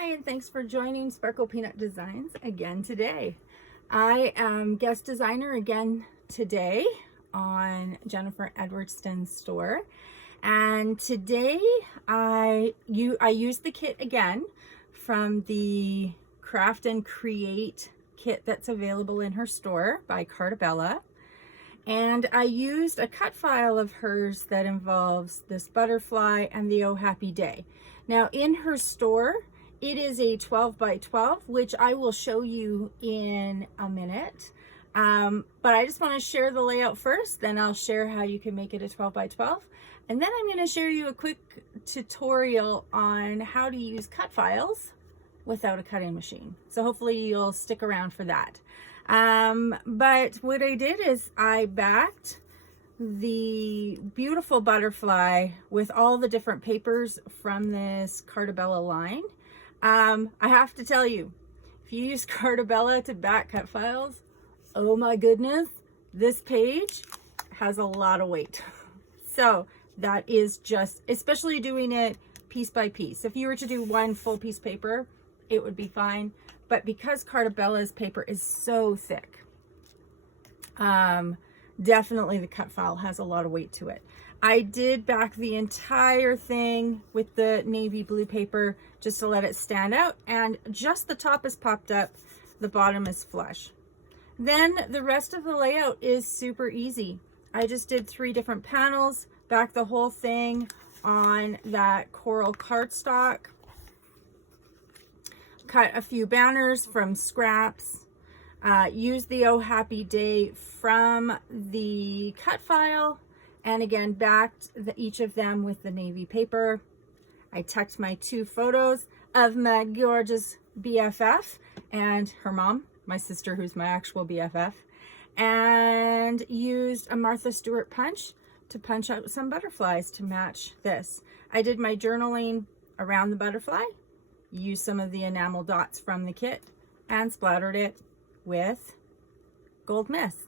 Hi, and thanks for joining Sparkle Peanut Designs again today. I am guest designer again today on Jennifer Edwardson's store. And today I used the kit again from the Craft and Create kit that's available in her store by Cartabella. And I used a cut file of hers that involves this butterfly and the Oh Happy Day. Now in her store, it is a 12 by 12, which I will show you in a minute. But I just want to share the layout first, then I'll share how you can make it a 12 by 12. And then I'm going to share you a quick tutorial on how to use cut files without a cutting machine. So hopefully you'll stick around for that. But what I did is I backed the beautiful butterfly with all the different papers from this Cartabella line. I have to tell you, if you use Cartabella to back cut files, oh my goodness, this page has a lot of weight. So that is just, especially doing it piece by piece. If you were to do one full piece paper, it would be fine. But because Cartabella's paper is so thick, definitely the cut file has a lot of weight to it. I did back the entire thing with the navy blue paper just to let it stand out, and just the top is popped up, the bottom is flush. Then the rest of the layout is super easy. I just did 3 different panels, backed the whole thing on that coral cardstock, cut a few banners from scraps, used the Oh Happy Day from the cut file, and again backed each of them with the navy paper. I tucked my 2 photos of my gorgeous BFF and her mom, my sister who's my actual BFF, and used a Martha Stewart punch to punch out some butterflies to match this. I did my journaling around the butterfly, used some of the enamel dots from the kit, and splattered it with gold mist.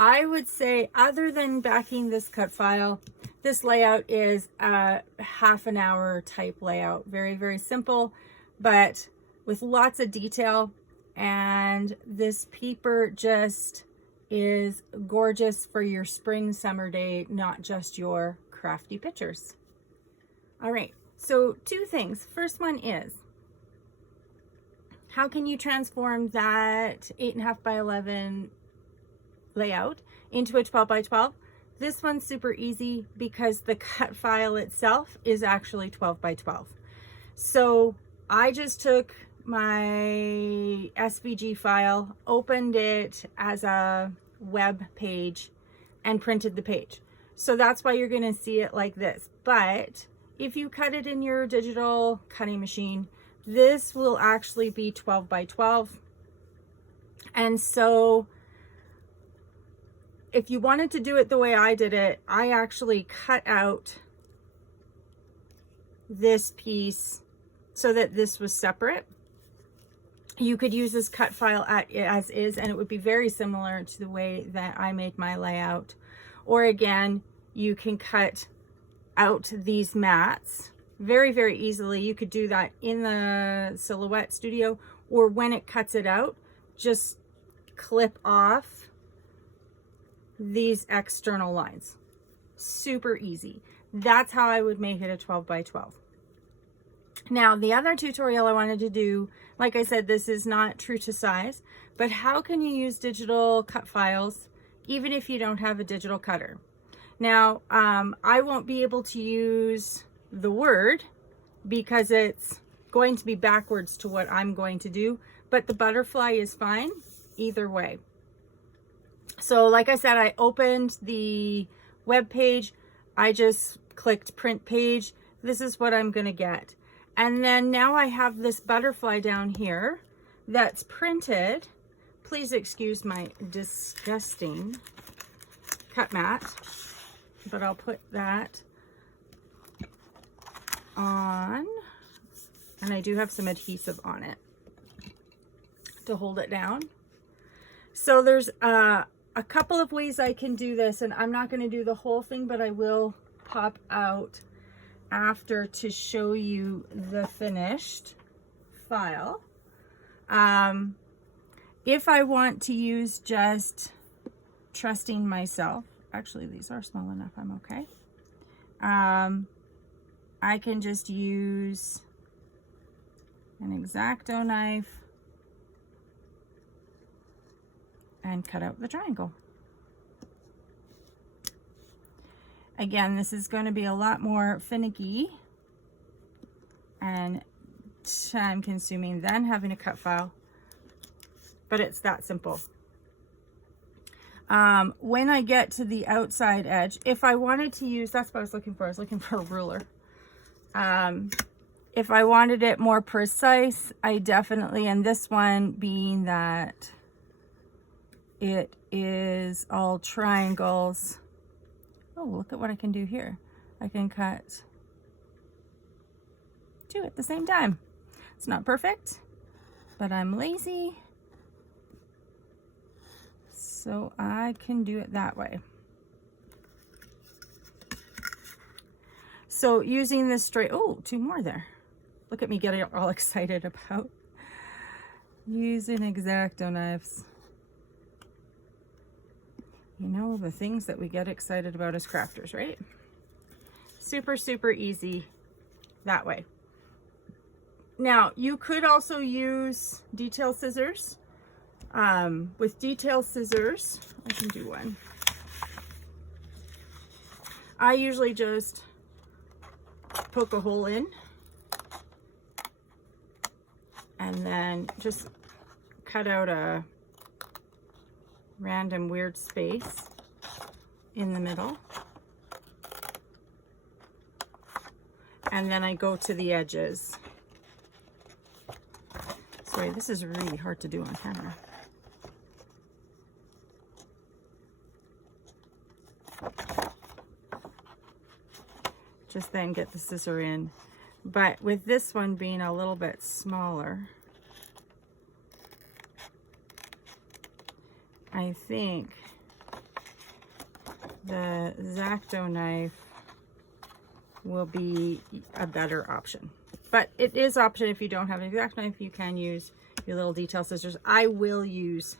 I would say, other than backing this cut file, this layout is a half an hour type layout. Very, very simple, but with lots of detail. And this paper just is gorgeous for your spring, summer day, not just your crafty pictures. All right, so 2 things. First one is, how can you transform that 8.5 by 11 layout into a 12 by 12? This one's super easy because the cut file itself is actually 12 by 12. So I just took my SVG file, opened it as a web page, and printed the page. So that's why you're going to see it like this. But if you cut it in your digital cutting machine, this will actually be 12 by 12. And so if you wanted to do it the way I did it, I actually cut out this piece so that this was separate. You could use this cut file as is, and it would be very similar to the way that I made my layout. Or again, you can cut out these mats very, very easily. You could do that in the Silhouette Studio, or when it cuts it out, just clip off these external lines. Super easy. That's how I would make it a 12 by 12. Now, the other tutorial I wanted to do, like I said, this is not true to size, but how can you use digital cut files even if you don't have a digital cutter? Now, I won't be able to use the word because it's going to be backwards to what I'm going to do, but the butterfly is fine either way. So like I said, I opened the web page, I just clicked print page. This is what I'm going to get. And then now I have this butterfly down here that's printed. Please excuse my disgusting cut mat, but I'll put that on. And I do have some adhesive on it to hold it down. So there's a couple of ways I can do this, and I'm not going to do the whole thing, but I will pop out after to show you the finished file. If I want to use just trusting myself, actually these are small enough, I'm okay. I can just use an X-Acto knife and cut out the triangle. Again, this is going to be a lot more finicky and time consuming than having a cut file, but it's that simple. When I get to the outside edge, if I wanted to use, that's what I was looking for. I was looking for a ruler. If I wanted it more precise, I definitely, and this one being that it is all triangles. Oh, look at what I can do here. I can cut two at the same time. It's not perfect, but I'm lazy, so I can do it that way. So using this straight, oh, two more there. Look at me getting all excited about using X-Acto knives. You know, the things that we get excited about as crafters, right? Super, super easy that way. Now, you could also use detail scissors. With detail scissors, I can do one. I usually just poke a hole in and then just cut out a random weird space in the middle, and then I go to the edges. Sorry, this is really hard to do on camera. Just then get the scissor in, but with this one being a little bit smaller, I think the X-Acto knife will be a better option. But it is an option if you don't have an X-Acto knife, you can use your little detail scissors. I will use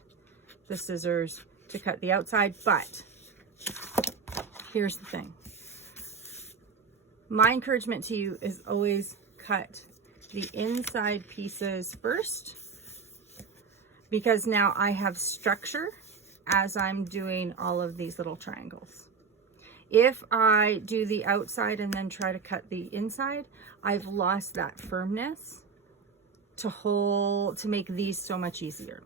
the scissors to cut the outside, but here's the thing. My encouragement to you is always cut the inside pieces first, because now I have structure as I'm doing all of these little triangles. If I do the outside and then try to cut the inside, I've lost that firmness to make these so much easier.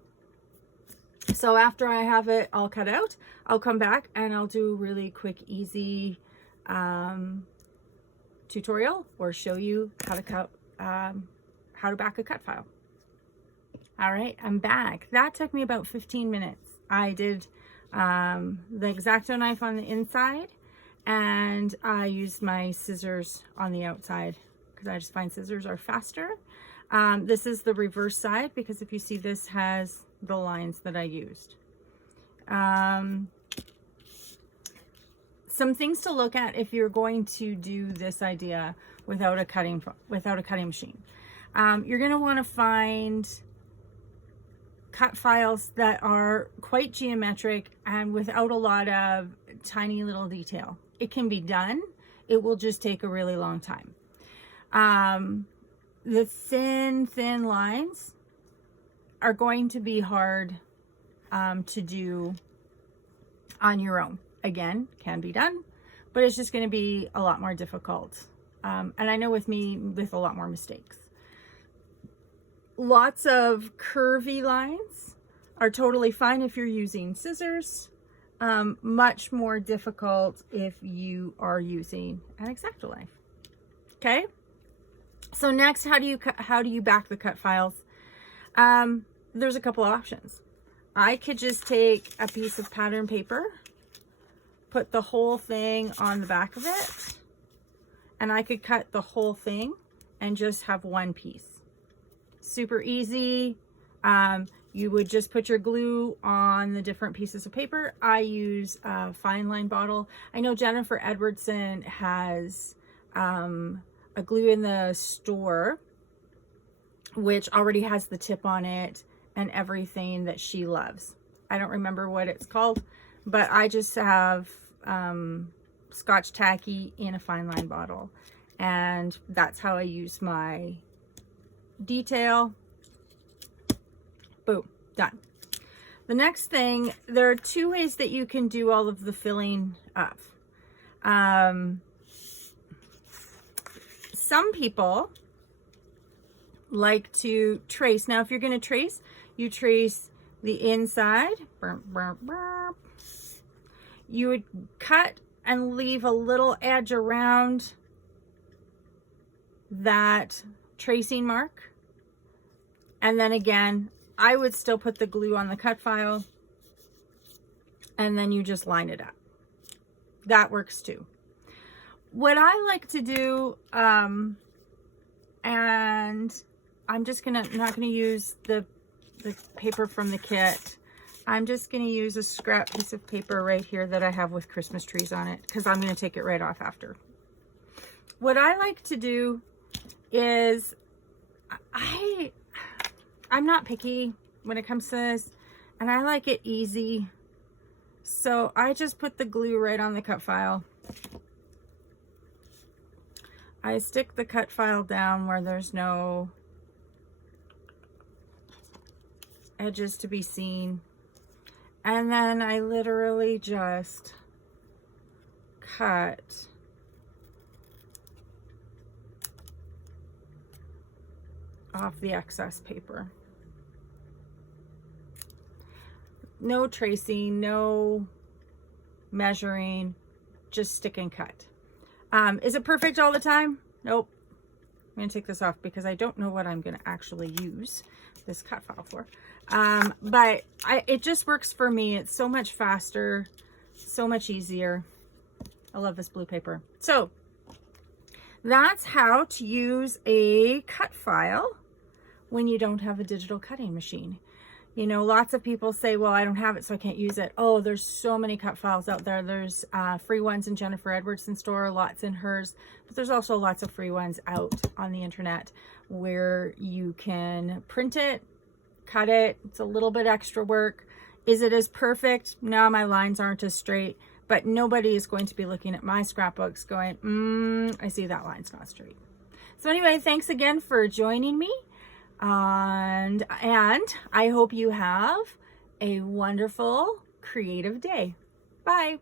So after I have it all cut out, I'll come back and I'll do a really quick, easy tutorial or show you how to cut, how to back a cut file. All right, I'm back. That took me about 15 minutes. I did the X-Acto knife on the inside, and I used my scissors on the outside because I just find scissors are faster. This is the reverse side, because if you see, this has the lines that I used. Some things to look at if you're going to do this idea without a cutting machine. You're going to want to find cut files that are quite geometric and without a lot of tiny little detail. It can be done. It will just take a really long time. The thin lines are going to be hard to do on your own. Again, can be done, but it's just going to be a lot more difficult. And I know with me, with a lot more mistakes. Lots of curvy lines are totally fine if you're using scissors. Much more difficult if you are using an X-Acto knife. Okay. So next, how do you back the cut files? There's a couple of options. I could just take a piece of pattern paper, put the whole thing on the back of it, and I could cut the whole thing and just have one piece. Super easy. You would just put your glue on the different pieces of paper. I use a fine line bottle. I know Jennifer Edwardson has a glue in the store which already has the tip on it and everything that she loves. I don't remember what it's called, but I just have Scotch tacky in a fine line bottle, and that's how I use my detail. Boom, done. The next thing, there are two ways that you can do all of the filling up. Some people like to trace. Now, if you're going to trace, you trace the inside. You would cut and leave a little edge around that tracing mark. And then again, I would still put the glue on the cut file, and then you just line it up. That works too. What I like to do, and I'm just not gonna use the paper from the kit. I'm just gonna use a scrap piece of paper right here that I have with Christmas trees on it, because I'm gonna take it right off after. What I like to do is, I'm not picky when it comes to this, and I like it easy. So I just put the glue right on the cut file. I stick the cut file down where there's no edges to be seen. And then I literally just cut off the excess paper. No tracing, no measuring, just stick and cut. Is it perfect all the time? Nope. I'm going to take this off because I don't know what I'm going to actually use this cut file for. But it just works for me. It's so much faster, so much easier. I love this blue paper. So that's how to use a cut file when you don't have a digital cutting machine. You know, lots of people say, well, I don't have it, so I can't use it. Oh, there's so many cut files out there. There's free ones in Jennifer Edwardson store, lots in hers, but there's also lots of free ones out on the internet where you can print it, cut it. It's a little bit extra work. Is it as perfect? No, my lines aren't as straight, but nobody is going to be looking at my scrapbooks going, I see that line's not straight. So anyway, thanks again for joining me. And I hope you have a wonderful, creative day. Bye.